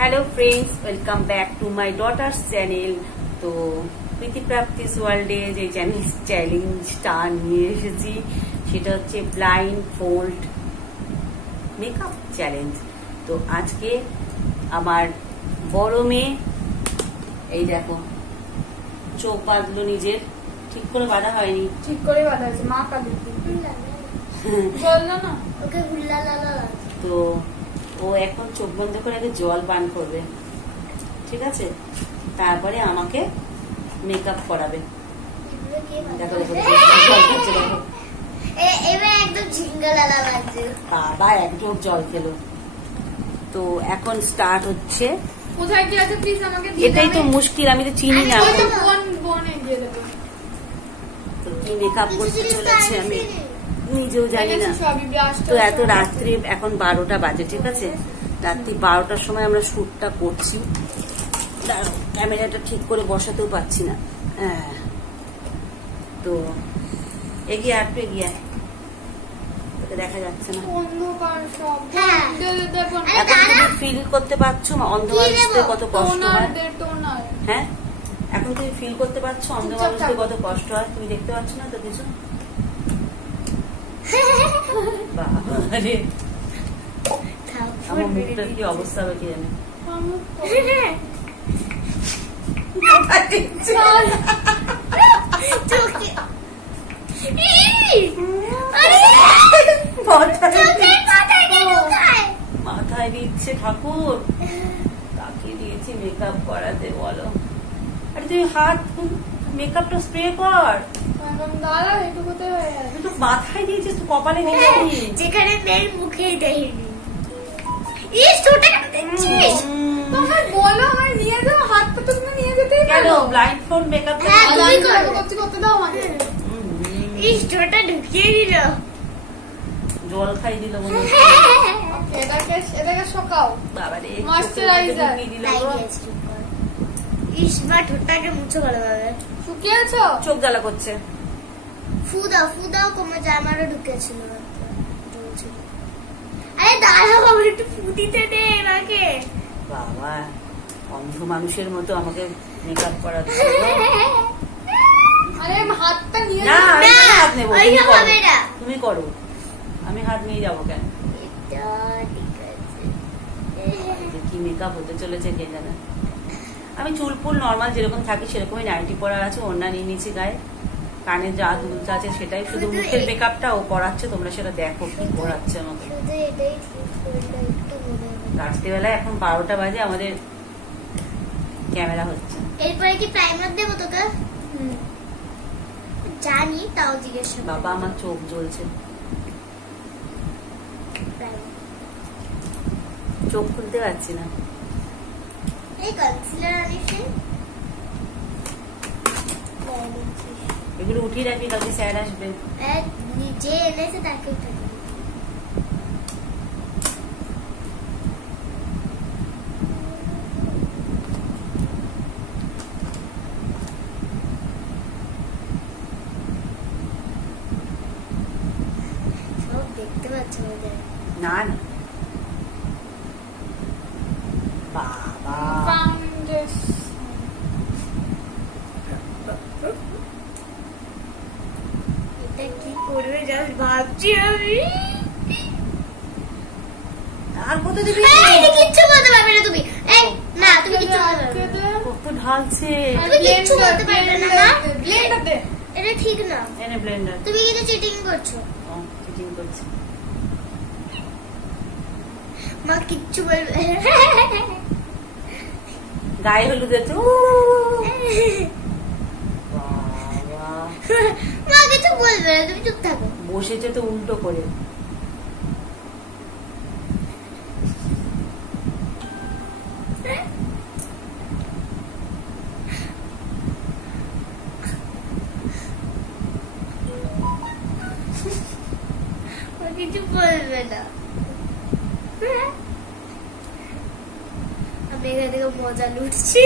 Hello friends, welcome back to my daughter's channel. तो প্রীতি প্রাপ্তিস ওয়ার্ল্ডে যে চ্যালেঞ্জটা নিয়ে এসেছি সেটা হচ্ছে ব্লাইন্ড ফোল্ড মেকআপ চ্যালেঞ্জ। তো আজকে আমার বড় মেয়ে এই দেখো চোখ বাঁধলো, নিজের ঠিক করে বাঁধা হয়নি, ঠিক করে বাঁধা হয়েছে মা কালী বললো না ওকে হুল্লা লালা। তো ও এখন চোখ বন্ধ করে আগে জল পান করবে, ঠিক আছে? তারপরে আমাকে মেকআপ করাবে। দেখো দেখো জল খাচ্ছে, দেখো এবার একদম ঝিঙ্গা লালা লাগছে। বাবা এক ঢোক জল খেলো। তো এখন স্টার্ট হচ্ছে। কোথায় কি আছে প্লিজ আমাকে দিয়ে এটাই তো মুশকিল, আমি তো চিনি না। বোনে দিয়ে দেবো। তো কি মেকআপ করতে চলেছে আমি নিজেও জানি না। তো এত রাত্রে এখন 12টা বাজে, ঠিক আছে? রাত্রি 12টার সময় আমরা শুটটা করছি। ক্যামেরাটা ঠিক করে বসাতেও পারছি না। তো এগিয়ে একটু এগিয়ে তোকে দেখা যাচ্ছে না। এখন তুমি ফিল করতে পারছো অন্ধ মানুষদের কত কষ্ট হয়? হ্যাঁ, এখন তুমি ফিল করতে পারছো অন্ধ মানুষদের কত কষ্ট হয়? তুমি দেখতে পাচ্ছ না তো কিছু? বাবারে আমার মুখটার কি অবস্থা হবে কি জানি। মাথায় দিচ্ছে ঠাকুর, কাকে দিয়েছি মেকআপ করাতে বলো? আরে তুই হাত মেকআপটা স্প্রে কর। মাথায় দিয়েছিস তো, কপালে নেই যেখানে নেই মুখেই দেয়নি। বলো আমার নিয়ে যাও, হাতটা তো তুমি নিয়ে যেতেই পারো। ব্লাইন্ড ফোল্ড মেকআপ করতে দাও আমাকে। ছোটা ঢুকিয়ে দিল, জল খাই দিল মনে হচ্ছে। এটাকে শোকাও বাবারে, ময়েশ্চারাইজার দিল। ইসবা ঠোঁটটাকে মুছো ভালোভাবে। শুকিয়েছো? চোখ জ্বালা করছে। ফুদাও কমে যায়, আমারও ঢুকেছিল। আরে দাঁড়াও, আমার একটু ফু দিতে দে আমাকে। বাবা অন্ধ মানুষের মতো আমাকে মেকআপ করাতে। আরে হাতটা নিয়ে না, হাত নেবো, তুমি করো, আমি হাত নিয়ে যাবো কেন? কি মেকআপ হতে চলেছে কে জানে। আমি চুল ফুল নর্মাল যেরকম থাকি সেরকমই নাইটি পরার আছে, ওড়না নিয়ে নিয়েছি গায়ে, কানে যা দুলটা আছে সেটাই, শুধু মুখের মেকআপটা ও করাচ্ছে, তোমরা সেটা দেখো কি করাচ্ছে আমাকে। রাত্রিবেলায় এখন 12টা বাজে, আমাদের ক্যামেরা হচ্ছে। এরপরে কি প্রাইমার দেবো তোকে? জানি, তাও জিজ্ঞেস। বাবা আমার চোখ জ্বলছে, চোখ খুলতে পারছি না। এই কনসিলার আনিস, এগুলো উঠিয়ে রাখবি, কালকে স্যার আসবে। যে এনেছে তাকে উঠে দিবি। সব দেখতে পাচ্ছ না না বাবা, এটা কি করবে জাস্ট ভাবছি আমি। আর কত দিবি? কিচ্ছু বলতে পারবে না তুমি। না তুমি কিচ্ছু বলতে পারবে না। কত ঢালছে, তুমি কিচ্ছু বলতে পারবে না। না ব্লেন্ডার দে, এটা ঠিক না। এনে ব্লেন্ডার। তুমি কিন্তু চিটিং করছো। চিটিং করছি। মা কিচ্ছু বলবে, গায়ে হলুদ আছে। মা কিছু বলবে না, তুমি চুপ থাকো। বসেছে তো উল্টো করে। কিছু বলবে না। আমি এখান থেকে মজা লুটছি।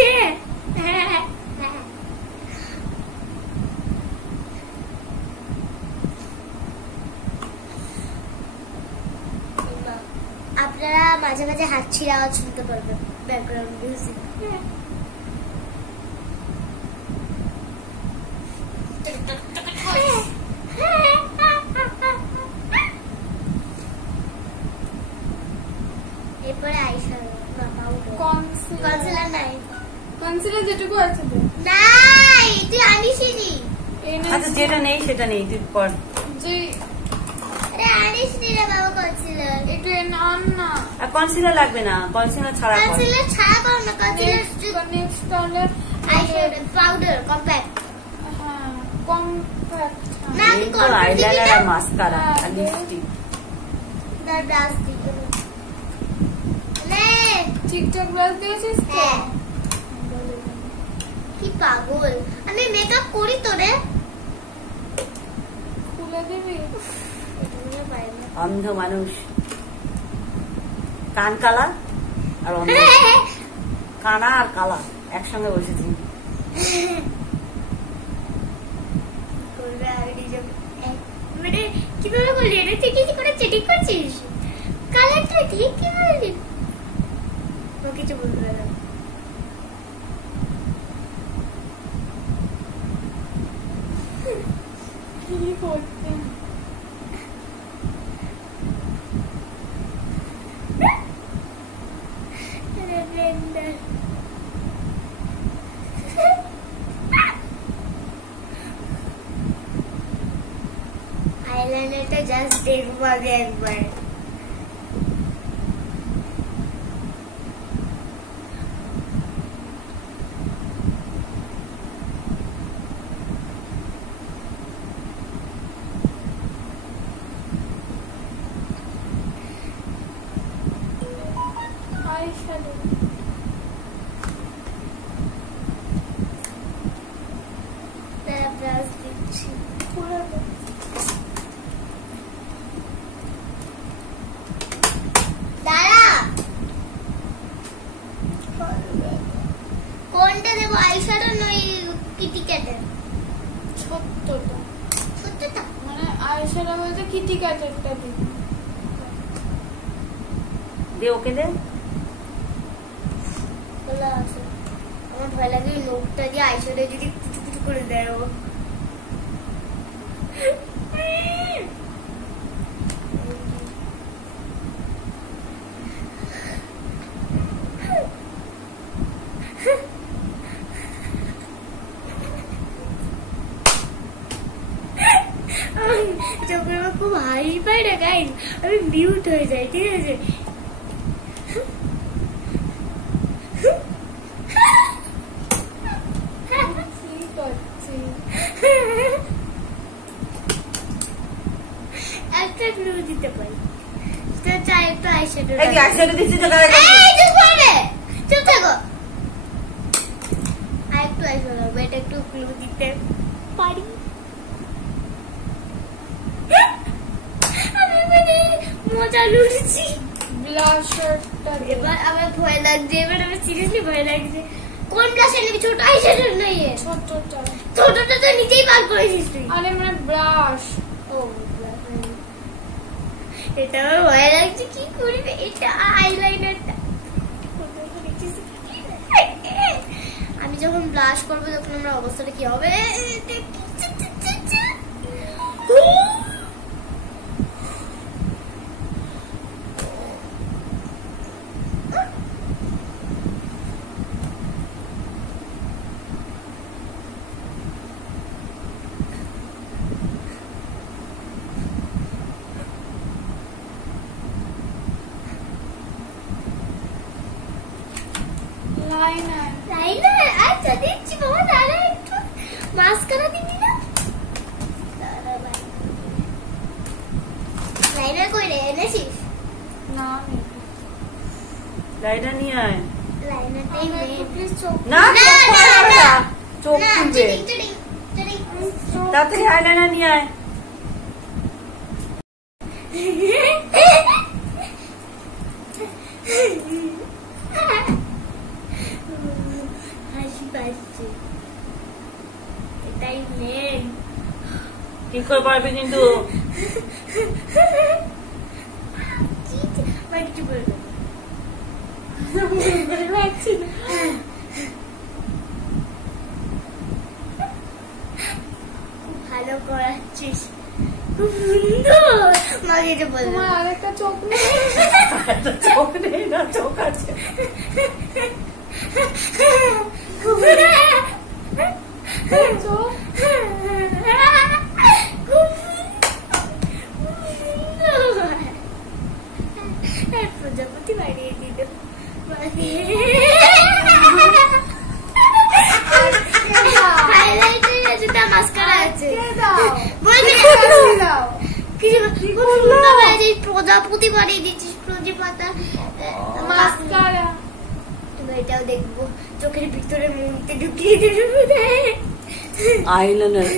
আপনারা মাঝে মাঝে হাঁচির আওয়াজ শুনতে পারবে ব্যাকগ্রাউন্ড মিউজিক। এরপরে আইশ্যাডো না পাউডার কনসিলার নাই কনসিলার যেটুকু আছে তো নাই তুই আনিসনি আচ্ছা যেটা নেই সেটা নেই তুই পর যে আরে আনিসনি রে বাবা কনসিলার একটু নাম না আর কনসিলার লাগবে না কনসিলার ছাড়া কর কনসিলার ছাড়া করো না কনসিলার নেক্সট তাহলে আইশ্যাডো পাউডার কম্প্যাক্ট হ্যাঁ কম্প্যাক্ট না আমি তো আইলাইনার আর মাস্কারা আর লিপস্টিক দা ব্রাশ দিতে নে ঠিকঠাক ব্রাশ দিয়েছিস তো হ্যাঁ কি পাগল আমি মেকআপ করি তো রে খুলে দিবি এটা মনে পাই না অন্ধ মানুষ কান কালা আর অন্ধ কানা আর কালা একসঙ্গে বসেছি করবে আর নিজে মানে কিভাবে বললি এটা ঠিক কি করে চেটিং করছিস কালারটা ঠিক কি বললি ও কিছু বলতে পারলাম কি করতে আইলাইনারটা জাস্ট দেখবো আমি একবার আইশ্যাডো ব্রাশ দিচ্ছি খুলে দে দাঁড়া কোনটা দেবো আইশ্যাডো নই কিটি ক্যাটের ছোট্টটা ছোট্টটা মানে আইশ্যাডো বলতে কিটি ক্যাটেরটা দিবি দে ওকে দে খোলা আছে আমার ভয় লাগে নোটটা দিয়ে আইশ্যাডো যদি কিছু কিছু করে দেয় ও যখন আমার খুব হাসি পায় না গাইজ আমি মিউট হয়ে যাই ঠিক আছে কি করছিস একটা ক্লু দিতে পারি সেটা চাই একটু আইশ্যাডো এই কি আইশ্যাডো দিছিস তো গায়ে এই চুপ করে চুপ থাকো আর একটু আইশ্যাডো লাগবে এটা একটু ক্লু দিতে পারি আমি মানে মজা লুটছি ব্লাশারটা এবার আমার ভয় লাগছে এবার আমার সিরিয়াসলি ভয় লাগছে কোন ব্লাশার নিবি ছোট আইশ্যাডো নই ছোটটা ছোটটা তো নিচেই বার করেছিস তুই আরে মানে ব্রাশ ও এটা আমার ভয় লাগছে কি করবে এটা আইলাইনারটা আমি যখন ব্লাশ করবো তখন আমার অবস্থাটা কি হবে লাইনার লাইনার আচ্ছা দিচ্ছি বাবা দাঁড়া একটু মাস্কারা দিবি না লাইনার কই রে এনেছিস না লাইটার নিয়ে আয় লাইনারটাই নে প্লিজ চোখ না না, চোখ না, খুলবে না। না, চোখ না খুলবে চিটিং চিটিং চিটিং তাড়াতাড়ি আইলাইনার নিয়ে আয় হাসি পাচ্ছে এটাই মেন ঠিক করে পারবি কিন্তু কিছু বলবে ভালো করাচ্ছিস, খুব সুন্দর। মাকে যে বলবো তোমার আরেকটা চোখ নেই? চোখ নেই না, চোখ আছে। চোখ প্রজাপতি বাড়িয়ে দিল। হাইলাইটার আছে, তা মাস্কারা আছে। প্রজাপতি বাড়িয়ে দিচ্ছিস, প্রজাপাতা মাস্কারা। এটাও দেখবো, চোখের ভিতরে মুখতে ঢুকিয়ে দেবো। আইলাইনার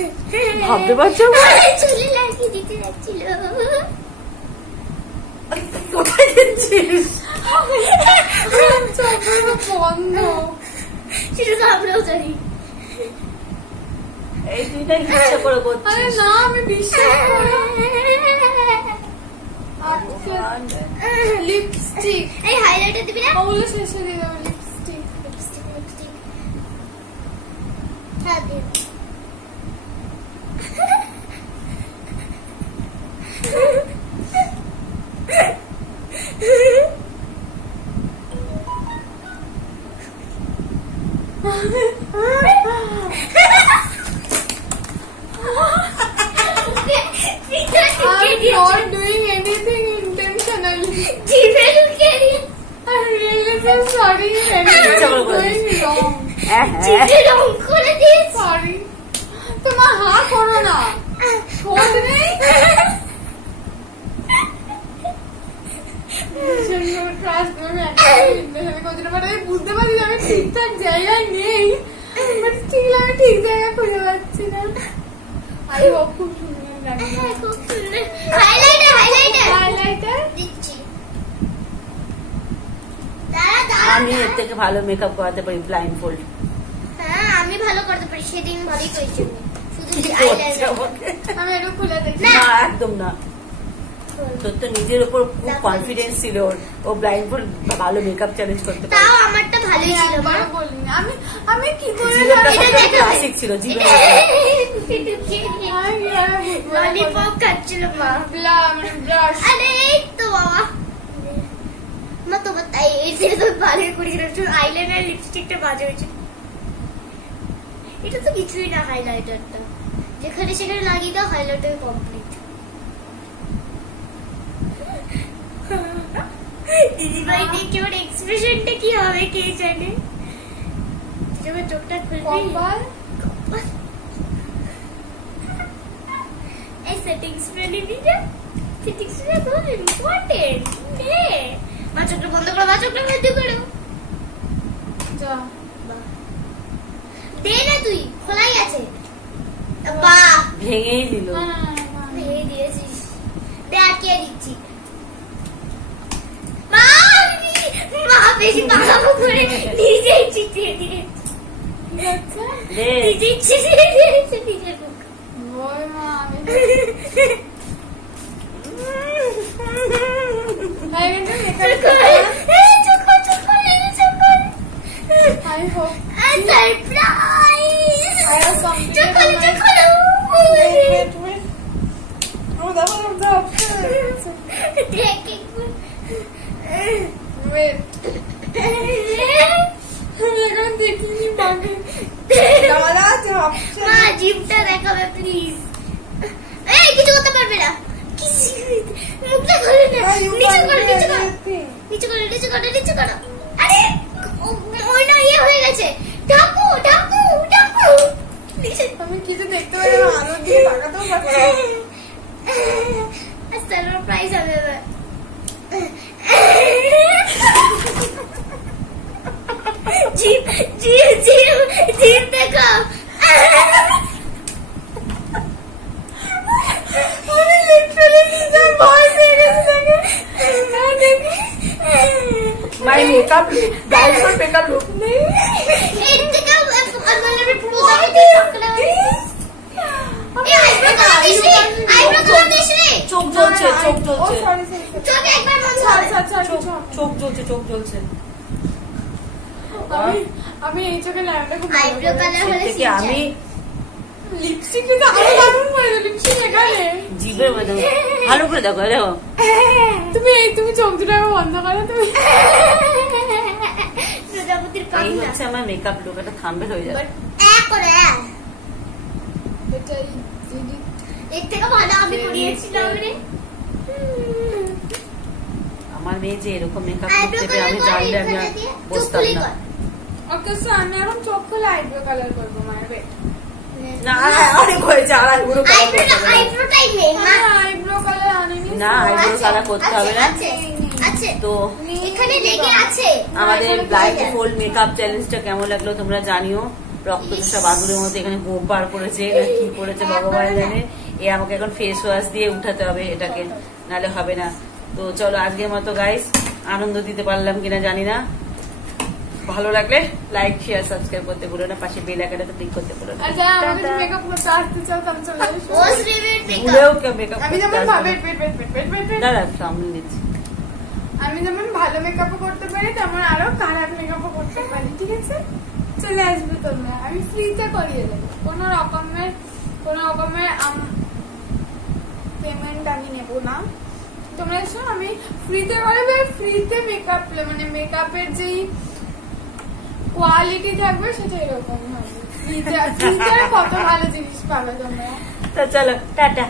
ভাবতে পারছো? চুলে লাগিয়ে দিতে যাচ্ছিল। কোথায় দিচ্ছিস? বন্ধ, সেটা তো আমরাও জানি। এই দুইটা ইচ্ছা করে আরে করছিস। না, আমি বিশ্বাস করি। লিপস্টিক, এই হাইলাইটার দিবি না? ওগুলো শেষে দিয়ে দেবো। Lipstick, lipstick, lipstick. হ্যাঁ দিয়ে দাও। I'm not doing anything intentionally. জিভে ঢুকিয়ে দিয়ে I'm really so sorry. I'm doing wrong. জিভে রং করে দিয়েছি। Sorry. তোমার হাত করো না, ঠোঁট নেই। আমি বুঝতে পারছি যে আমি ঠিকঠাক জায়গায় নেই, বাট স্টিল আমি ঠিক জায়গায় খুঁজে পাচ্ছি না। আরে ও খুব সুন্দর লাগে। হ্যাঁ, খুব সুন্দর। হাইলাইটার, হাইলাইটার হাইলাইটার দিচ্ছি। দাঁড়া, দাঁড়া, আমি এর দাঁড়া। থেকে ভালো মেকআপ করাতে পারি, ব্লাইন্ড ফোল্ড। হ্যাঁ, আমি ভালো করতে পারি, সেদিন ভালোই করেছি। শুধু কি করছে হাইলাইটার। আমাকে? আমি একটু খুলে দেখি। না, একদম না। তোর তো নিজের উপর খুব কনফিডেন্স ছিল, ও ব্লাইন্ড ফোল্ড ভালো মেকআপ চ্যালেঞ্জ করতে পারে। তাও আমারটা ভালোই ছিল মা। একবারও বলিনি। আমি কি করে জীবনটা জানি? সবথেকে ক্লাসিক ছিল, জীবন। ললিপপ খাচ্ছিল মা। ব্রাশ। আরে এই তো বাবা, মা তোমার তাই এই সেটা তো বাজে করেছিলাম, শুধু আইলাইনার লিপস্টিকটা বাজে হয়েছে। এটা তো কিছুই না, হাইলাইটারটা যেখানে সেখানে লাগিয়ে দাও, হাইলাইটার কমপ্লিট। দিদিভাই দেখে ওর এক্সপ্রেশনটা কি হবে কে জানে। যখন চোখটা খুলবি, কপাল। এই সেটিংস স্প্রে নিবি না? সেটিংস স্প্রে খুব ইম্পর্টেন্ট। নে মা, চোখটা বন্ধ করো, মা চোখটা বন্ধ করো। যা। দে না, তুই খোলাই আছে। বাহ, ভেঙেই দিল। না, না, না, না। ভেঙে দিয়েছিস। দে, আটকে দিচ্ছি। মা, মা বেশি পাকাবো করে নিজেই চিটিয়ে দিয়েছি। ঠিক আছে? দে। নিজেই চিটিয়ে দিয়েছি নিজের মুখ। ওই মা, আমি highlighter makeup I hope. Surprise. I have completed চোখো, my- চোখো। Wait. Oh, that was the option. Wait. আমি এখন দেখিনি মাকে। দাঁড়া, আছে option. মা, জিভটা দেখাবে প্লিজ। এই, কিছু করতে পারবে না। মুখটা খোলে না। নিচু করো, নিচু করো, নিচু করো, নিচু করো, নিচু করো। আরে ওই না, ইয়ে হয়ে গেছে। ঢাকু, ঢাকু, ঢাকু। আমি কিছু দেখতে পারি না, আলোর দিকে তাকাতেও পারছি না। সারপ্রাইজ হবে এবার। জিভ, জিভ, জিভ, জিভ দেখো। আমি লিটারালি নিজে ভয় পেয়ে গেছি দেখে। মাই makeup, blind fold makeup look. এর থেকে আমি প্রজাপতি রাখলাম। এই আইব্রো করা দিস রে, আইব্রো করা দিস রে। চোখ জ্বলছে, চোখ ও জ্বলছে, সরি, চোখ একবার বন্ধ আচ্ছা কর। আচ্ছা চোখ জ্বলছে, চোখ জ্বলছে। বাবা আমি এই চোখে লাইনটা খুব আইব্রো কালার হলে থেকে আমি লিপস্টিক কিন্তু আরো দারুণ করে লিপস্টিক এখানে জিভের মধ্যে ভালো করে দেখো দেখো তুমি চোখ দুটো বন্ধ করো তুমি প্রজাপতির এই কান্না হচ্ছে আমার মেকআপ লুক, একটা থাম্বনেল হয়ে যাবে। করে এটাই এর থেকে ভালো আমি করিয়েছিলাম রে। আমার মেয়ে যে এরকম মেকআপ আইব্রো করতে আমি কালার জানলে আমি আর বসতাম না। ওকে সো আমি এখন চোখ খুলে আইব্রো কালার করবো মায়ের বেট না অনেক হয়েছে, আর আইব্রো কালার করতে হবে না। আইব্রোটাই মেন মা। আইব্রো কালার আনিনি না আইব্রো কালার করতে হবে না। আছে তো এখানে লেগে আছে। আমাদের ব্লাইন্ড ফোল্ড মেকআপ চ্যালেঞ্জটা কেমন লাগলো তোমরা জানিও। রক্তচোষা বাদুরের মতো এখানে গোপ বার করেছে না কি করেছে ভগবান জানে। আমাকে এখন ফেস ওয়াশ দিয়ে উঠাতে হবে এটাকে, নালে হবে না। তো চলো আজকের মতো গাইস, আনন্দ দিতে পারলাম কিনা জানি না। ভালো লাগলে লাইক শেয়ার সাবস্ক্রাইব করতে ভুলো না, পাশে বেল আইকনটা ক্লিক করতে ভুলো না। আচ্ছা আমাকে মেকআপ করতে আসতে চাও তাহলে চলে এসো। ওস রিভিউ মেকআপ ভুলেও কেউ মেকআপ আমি যেমন ভাবে দাঁড়া সামনে নিচ্ছি। আমি যেমন ভালো মেকআপও করতে পারি তেমন আরো খারাপ মেকআপও করতে পারি, ঠিক আছে? চলে আসবে তোমরা, আমি ফ্রিতে করিয়ে দেবো, কোনো রকমের পেমেন্ট আমি নেবো না। তোমরা এসো, আমি ফ্রিতে করাবো। ফ্রিতে মেকআপ মানে মেকআপের যেই কোয়ালিটি থাকবে সেটা এরকম হবে। ফ্রিতে কত ভালো জিনিস পাবে তোমরা। তো চলো টাটা।